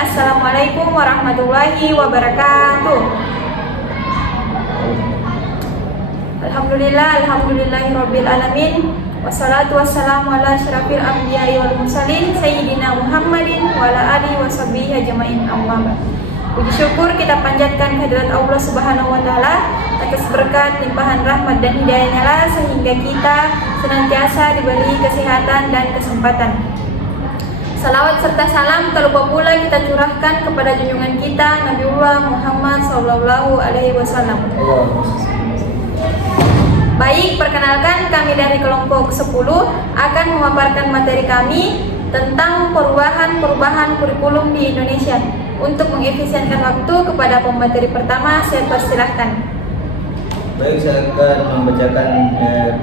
Assalamualaikum warahmatullahi wabarakatuh. Alhamdulillahirabbil alamin. Wassalatu wassalamu ala asyrafil anbiya'i wal mursalin sayyidina Muhammadin wa ala alihi washabbihi ajmain, amma ba'd. Puji syukur kita panjatkan kehadirat Allah Subhanahu wa taala atas berkat limpahan rahmat dan hidayahnya lah sehingga kita senantiasa diberi kesehatan dan kesempatan. Salawat serta salam tak lupa pula kita curahkan kepada junjungan kita Nabiullah Muhammad sallallahu alaihi wasallam. Baik, perkenalkan kami dari kelompok 10 akan memaparkan materi kami tentang perubahan kurikulum di Indonesia. Untuk mengefisienkan waktu kepada pemateri pertama, saya persilahkan. Baik, saya akan membacakan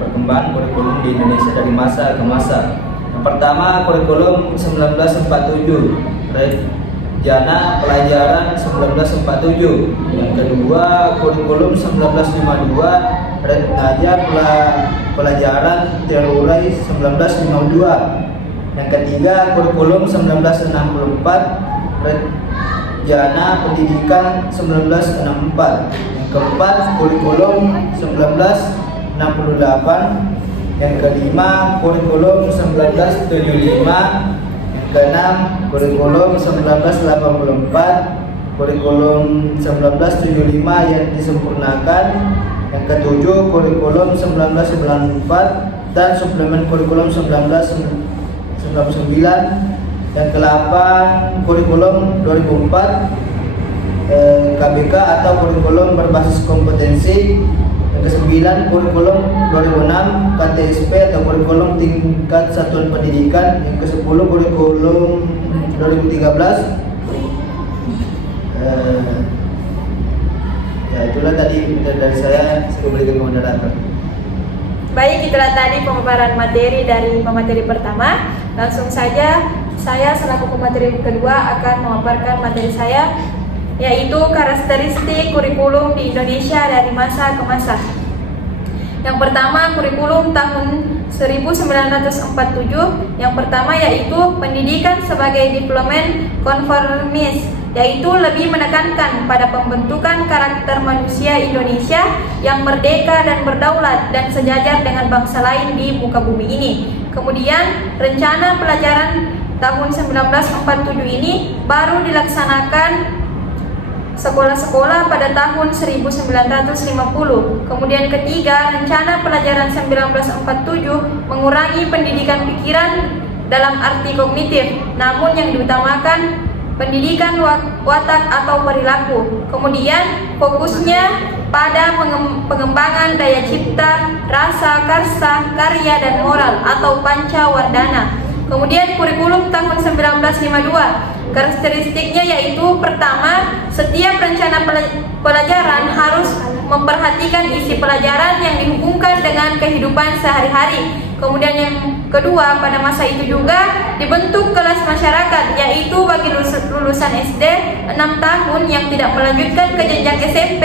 perkembangan kurikulum di Indonesia dari masa ke masa. Yang pertama, kurikulum 1947, Rencana Pelajaran 1947. Yang kedua, kurikulum 1952, Rencana Pelajaran Terurai 1952. Yang ketiga, kurikulum 1964, Rencana Pendidikan 1964. Yang keempat, kurikulum 1968. Yang kelima, kurikulum 1975. Yang keenam, kurikulum 1984. Kurikulum 1975 yang disempurnakan. Yang ketujuh, kurikulum 1994 dan suplemen kurikulum 1999. Yang ke-8, kurikulum 2004 KBK atau kurikulum berbasis kompetensi. Yang ke-9, kurikulum 2006 KTSP atau kurikulum tingkat satuan pendidikan. Yang ke-10, kurikulum 2013. Ya, itulah tadi dari saya berikan ke moderator. Baik, itulah tadi pemaparan materi dari pemateri pertama. Langsung saja saya selaku pemateri kedua akan memaparkan materi saya, yaitu karakteristik kurikulum di Indonesia dari masa ke masa. Yang pertama, kurikulum tahun 1947. Yang pertama yaitu pendidikan sebagai diplomen konformis, yaitu lebih menekankan pada pembentukan karakter manusia Indonesia yang merdeka dan berdaulat dan sejajar dengan bangsa lain di muka bumi ini. Kemudian, rencana pelajaran tahun 1947 ini baru dilaksanakan sekolah-sekolah pada tahun 1950. Kemudian ketiga, rencana pelajaran 1947 mengurangi pendidikan pikiran dalam arti kognitif, namun yang diutamakan pendidikan watak atau perilaku. Kemudian fokusnya pada pengembangan daya cipta, rasa, karsa, karya, dan moral atau pancawardhana. Kemudian kurikulum tahun 1952, karakteristiknya yaitu pertama, setiap rencana pelajaran harus memperhatikan isi pelajaran yang dihubungkan dengan kehidupan sehari-hari. Kemudian yang kedua, pada masa itu juga dibentuk kelas masyarakat, yaitu bagi lulusan SD 6 tahun yang tidak melanjutkan ke jenjang SMP,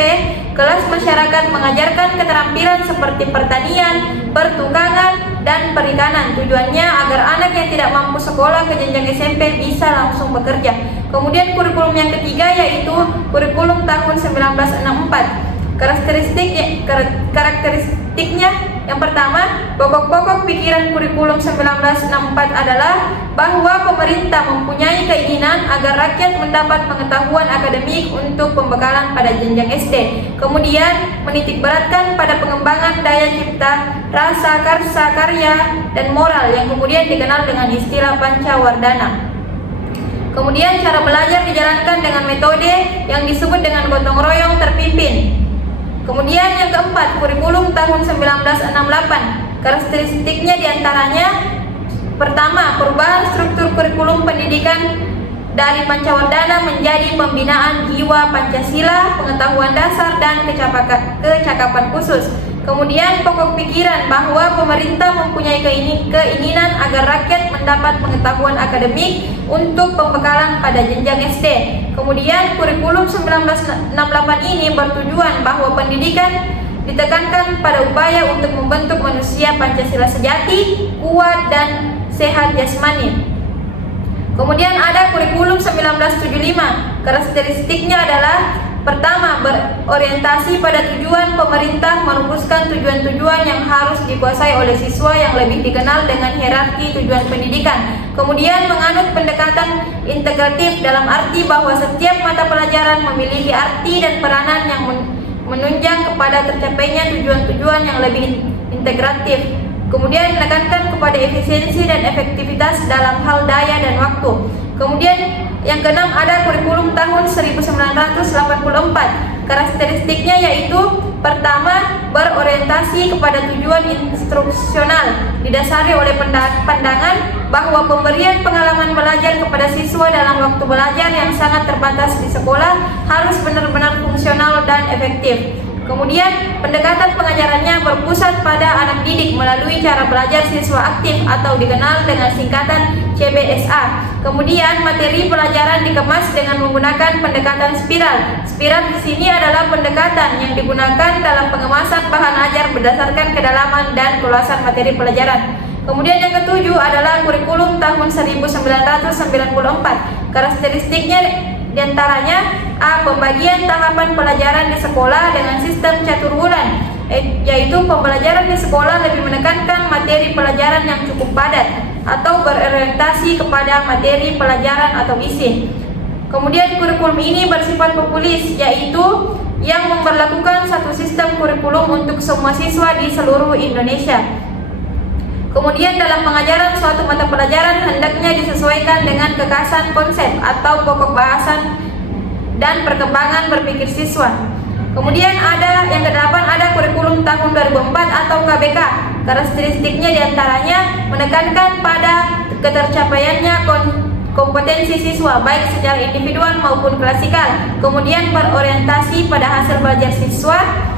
kelas masyarakat mengajarkan keterampilan seperti pertanian, pertukangan, dan perikanan. Tujuannya agar anak yang tidak mampu sekolah ke jenjang SMP bisa langsung bekerja. Kemudian kurikulum yang ketiga yaitu kurikulum tahun 1964. Karakteristiknya yang pertama, pokok-pokok pikiran kurikulum 1964 adalah bahwa pemerintah mempunyai keinginan agar rakyat mendapat pengetahuan akademik untuk pembekalan pada jenjang SD. Kemudian menitikberatkan pada pengembangan daya cipta, rasa, karsa, karya, dan moral yang kemudian dikenal dengan istilah pancawardhana. Kemudian cara belajar dijalankan dengan metode yang disebut dengan gotong royong terpimpin. Kemudian yang keempat, kurikulum tahun 1968. Karakteristiknya diantaranya pertama, perubahan struktur kurikulum pendidikan dari pancawardhana menjadi pembinaan jiwa Pancasila, pengetahuan dasar, dan kecakapan khusus. Kemudian pokok pikiran bahwa pemerintah mempunyai keinginan agar rakyat mendapat pengetahuan akademik untuk pembekalan pada jenjang SD. Kemudian kurikulum 1968 ini bertujuan bahwa pendidikan ditekankan pada upaya untuk membentuk manusia Pancasila sejati, kuat, dan sehat jasmani. Kemudian ada kurikulum 1975. Karakteristiknya adalah pertama, berorientasi pada tujuan pemerintah merumuskan tujuan-tujuan yang harus dikuasai oleh siswa yang lebih dikenal dengan hierarki tujuan pendidikan. Kemudian menganut pendekatan integratif dalam arti bahwa setiap mata pelajaran memiliki arti dan peranan yang menunjang kepada tercapainya tujuan-tujuan yang lebih integratif. Kemudian menekankan kepada efisiensi dan efektivitas dalam hal daya dan waktu. Kemudian yang keenam ada kurikulum tahun 1984. Karakteristiknya yaitu pertama, berorientasi kepada tujuan instruksional didasari oleh pandangan bahwa pemberian pengalaman belajar kepada siswa dalam waktu belajar yang sangat terbatas di sekolah harus benar-benar fungsional dan efektif. Kemudian pendekatan pengajarannya berpusat pada anak didik melalui cara belajar siswa aktif atau dikenal dengan singkatan CBSA. Kemudian materi pelajaran dikemas dengan menggunakan pendekatan spiral. Spiral di sini adalah pendekatan yang digunakan dalam pengemasan bahan ajar berdasarkan kedalaman dan keluasan materi pelajaran. Kemudian yang ketujuh adalah kurikulum tahun 1994. Karakteristiknya diantaranya A. Pembagian tahapan pelajaran di sekolah dengan sistem catur bulan, yaitu pembelajaran di sekolah lebih menekankan materi pelajaran yang cukup padat atau berorientasi kepada materi pelajaran atau isi. Kemudian kurikulum ini bersifat populis, yaitu yang memberlakukan satu sistem kurikulum untuk semua siswa di seluruh Indonesia. Kemudian dalam pengajaran suatu mata pelajaran hendaknya disesuaikan dengan kekasan konsep atau pokok bahasan dan perkembangan berpikir siswa. Kemudian ada yang kedelapan ada kurikulum tahun 2004 atau KBK. Karakteristiknya diantaranya menekankan pada ketercapaiannya kompetensi siswa baik secara individual maupun klasikal. Kemudian berorientasi pada hasil belajar siswa.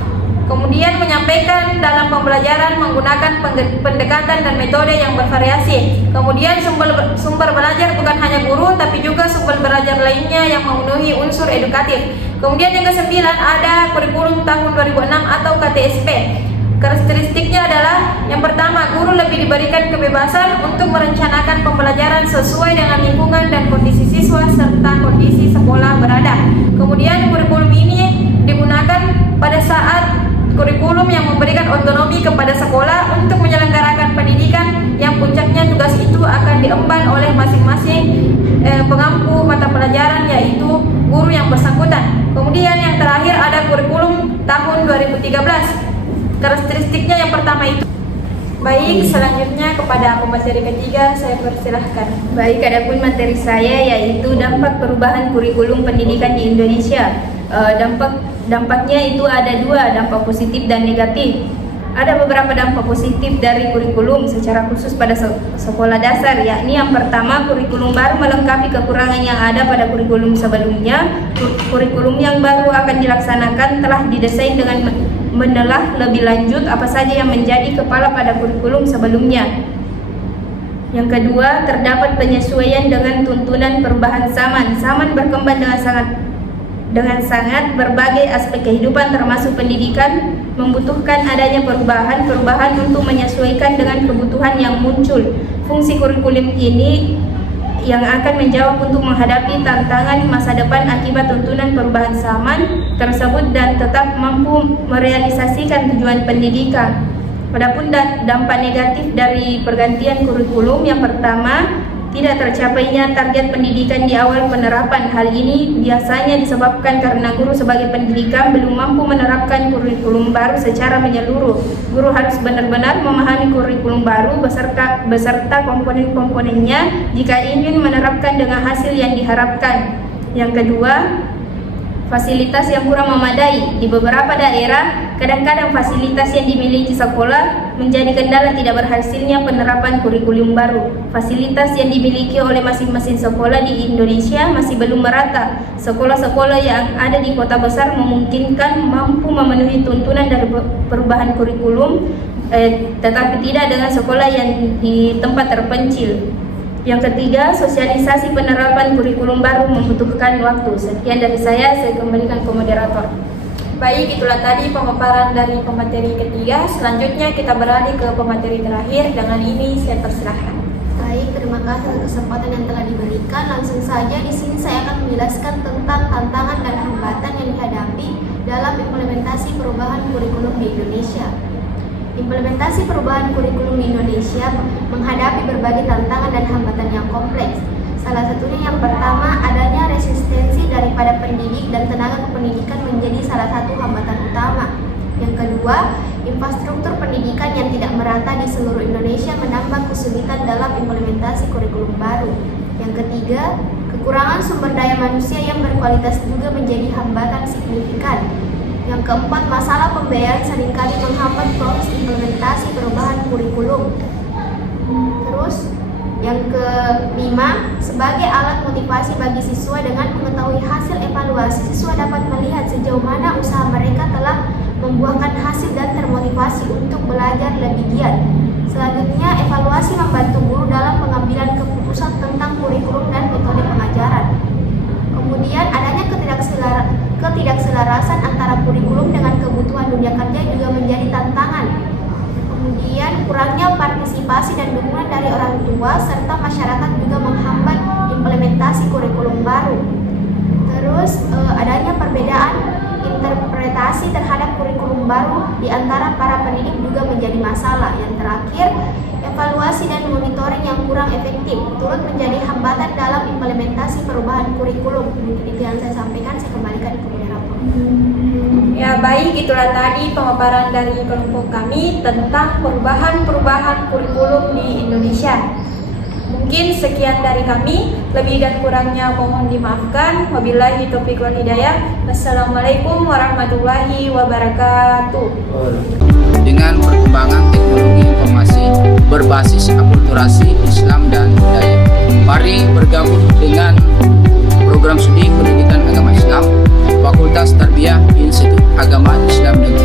Kemudian menyampaikan dalam pembelajaran menggunakan pendekatan dan metode yang bervariasi. Kemudian sumber belajar bukan hanya guru tapi juga sumber belajar lainnya yang memenuhi unsur edukatif. Kemudian yang kesembilan ada kurikulum tahun 2006 atau KTSP. Karakteristiknya adalah yang pertama, guru lebih diberikan kebebasan untuk merencanakan pembelajaran sesuai dengan lingkungan dan kondisi siswa serta kondisi sekolah berada. Kemudian kurikulum ini digunakan pada saat kurikulum yang memberikan otonomi kepada sekolah untuk menyelenggarakan pendidikan yang puncaknya tugas itu akan diemban oleh masing-masing pengampu mata pelajaran, yaitu guru yang bersangkutan. Kemudian yang terakhir ada kurikulum tahun 2013. Karakteristiknya yang pertama itu. Baik, selanjutnya kepada pemateri ketiga saya persilahkan. Baik, adapun materi saya yaitu dampak perubahan kurikulum pendidikan di Indonesia. Dampaknya itu ada dua, dampak positif dan negatif. Ada beberapa dampak positif dari kurikulum secara khusus pada sekolah dasar, yakni yang pertama, kurikulum baru melengkapi kekurangan yang ada pada kurikulum sebelumnya. Kurikulum yang baru akan dilaksanakan telah didesain dengan menelah lebih lanjut apa saja yang menjadi kepala pada kurikulum sebelumnya. Yang kedua, terdapat penyesuaian dengan tuntunan perubahan zaman. Zaman berkembang dengan sangat berbagai aspek kehidupan termasuk pendidikan, membutuhkan adanya perubahan untuk menyesuaikan dengan kebutuhan yang muncul. Fungsi kurikulum ini yang akan menjawab untuk menghadapi tantangan masa depan akibat tuntunan perubahan zaman tersebut dan tetap mampu merealisasikan tujuan pendidikan. Adapun dampak negatif dari pergantian kurikulum, yang pertama, tidak tercapainya target pendidikan di awal penerapan. Hal ini biasanya disebabkan karena guru sebagai pendidikan belum mampu menerapkan kurikulum baru secara menyeluruh. Guru harus benar-benar memahami kurikulum baru beserta komponen-komponennya jika ingin menerapkan dengan hasil yang diharapkan. Yang kedua, fasilitas yang kurang memadai. Di beberapa daerah, kadang-kadang fasilitas yang dimiliki sekolah menjadi kendala tidak berhasilnya penerapan kurikulum baru. Fasilitas yang dimiliki oleh masing-masing sekolah di Indonesia masih belum merata. Sekolah-sekolah yang ada di kota besar memungkinkan mampu memenuhi tuntunan dari perubahan kurikulum, tetapi tidak dengan sekolah yang di tempat terpencil. Yang ketiga, sosialisasi penerapan kurikulum baru membutuhkan waktu. Sekian dari saya kembalikan ke moderator. Baik, itulah tadi pemaparan dari pemateri ketiga. Selanjutnya kita beralih ke pemateri terakhir. Dengan ini saya persilahkan. Baik, terima kasih atas kesempatan yang telah diberikan. Langsung saja di sini saya akan menjelaskan tentang tantangan dan hambatan yang dihadapi dalam implementasi perubahan kurikulum di Indonesia. Implementasi perubahan kurikulum di Indonesia menghadapi berbagai tantangan dan hambatan yang kompleks. Salah satunya yang pertama, adanya resistensi daripada pendidik dan tenaga kependidikan menjadi salah satu hambatan utama. Yang kedua, infrastruktur pendidikan yang tidak merata di seluruh Indonesia menambah kesulitan dalam implementasi kurikulum baru. Yang ketiga, kekurangan sumber daya manusia yang berkualitas juga menjadi hambatan signifikan. Yang keempat, masalah pembiayaan seringkali menghambat proses implementasi perubahan kurikulum. Terus, yang kelima, sebagai alat motivasi bagi siswa dengan mengetahui hasil evaluasi, siswa dapat melihat sejauh mana usaha mereka telah membuahkan hasil dan termotivasi untuk belajar lebih giat. Selanjutnya, evaluasi membantu guru dalam pengambilan keputusan tentang kurikulum dan metode pengajaran. Kemudian, adanya ketidakselarasan antara kurikulum dengan kebutuhan dunia kerja juga menjadi tantangan. Kemudian, kurangnya partisipasi dan dukungan dari orang tua serta masyarakat juga menghambat implementasi kurikulum baru. Terus, adanya perbedaan interpretasi terhadap kurikulum baru di antara para pendidik juga menjadi masalah. Yang terakhir, evaluasi dan monitoring yang kurang efektif turut menjadi hambatan dalam implementasi perubahan kurikulum. Mungkin itu yang saya sampaikan, saya kembalikan ke moderator. Ya baik, itulah tadi pemaparan dari kelompok kami tentang perubahan kurikulum di Indonesia. Mungkin sekian dari kami, lebih dan kurangnya mohon dimaafkan. Wabillahi taufiq wal hidayah. Wassalamualaikum warahmatullahi wabarakatuh. Dengan perkembangan teknologi informasi berbasis akulturasi Islam dan budaya, mari bergabung dengan program studi pendidikan agama Islam Fakultas Tarbiyah Institut Agama Islam Negeri